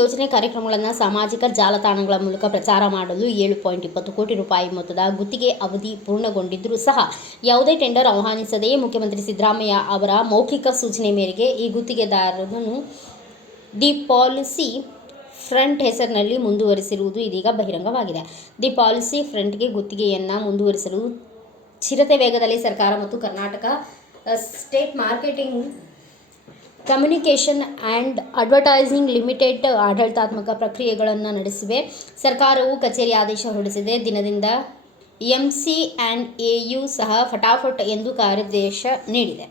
ಯೋಜನೆ ಕಾರ್ಯಕ್ರಮಗಳನ್ನು ಸಾಮಾಜಿಕ ಜಾಲತಾಣಗಳ ಮೂಲಕ ಪ್ರಚಾರ ಮಾಡಲು 7.20 ಕೋಟಿ ರೂಪಾಯಿ ಮೊತ್ತದ ಗುತ್ತಿಗೆ ಅವಧಿ ಪೂರ್ಣಗೊಂಡಿದ್ದರೂ ಸಹ ಯಾವುದೇ ಟೆಂಡರ್ ಆಹ್ವಾನಿಸದೆಯೇ ಮುಖ್ಯಮಂತ್ರಿ ಸಿದ್ದರಾಮಯ್ಯ ಅವರ ಮೌಖಿಕ ಸೂಚನೆ ಮೇರೆಗೆ ಈ ಗುತ್ತಿಗೆದಾರರನ್ನು ದಿ ಪಾಲಿಸಿ ಫ್ರಂಟ್ ಹೆಸರಿನಲ್ಲಿ ಮುಂದುವರಿಸಿರುವುದು ಇದೀಗ ಬಹಿರಂಗವಾಗಿದೆ. ದಿ ಪಾಲಿಸಿ ಫ್ರಂಟ್ಗೆ ಗುತ್ತಿಗೆಯನ್ನು ಮುಂದುವರಿಸಲು ಚಿರತೆ ವೇಗದಲ್ಲಿ ಸರ್ಕಾರ ಮತ್ತು Karnataka state marketing communication and advertising limited ಆಡಳಿತಾತ್ಮಕ ಪ್ರಕ್ರಿಯೆಗಳನ್ನು ನಡೆಸಿವೆ. ಸರ್ಕಾರವು ಕಚೇರಿ ಆದೇಶ ಹೊರಡಿಸಿದೆ. ದಿನದಿಂದ MC&AU ಸಹ ಫಟಾಫಟ್ ಎಂದು ಕಾರ್ಯಾದೇಶ ನೀಡಿದೆ.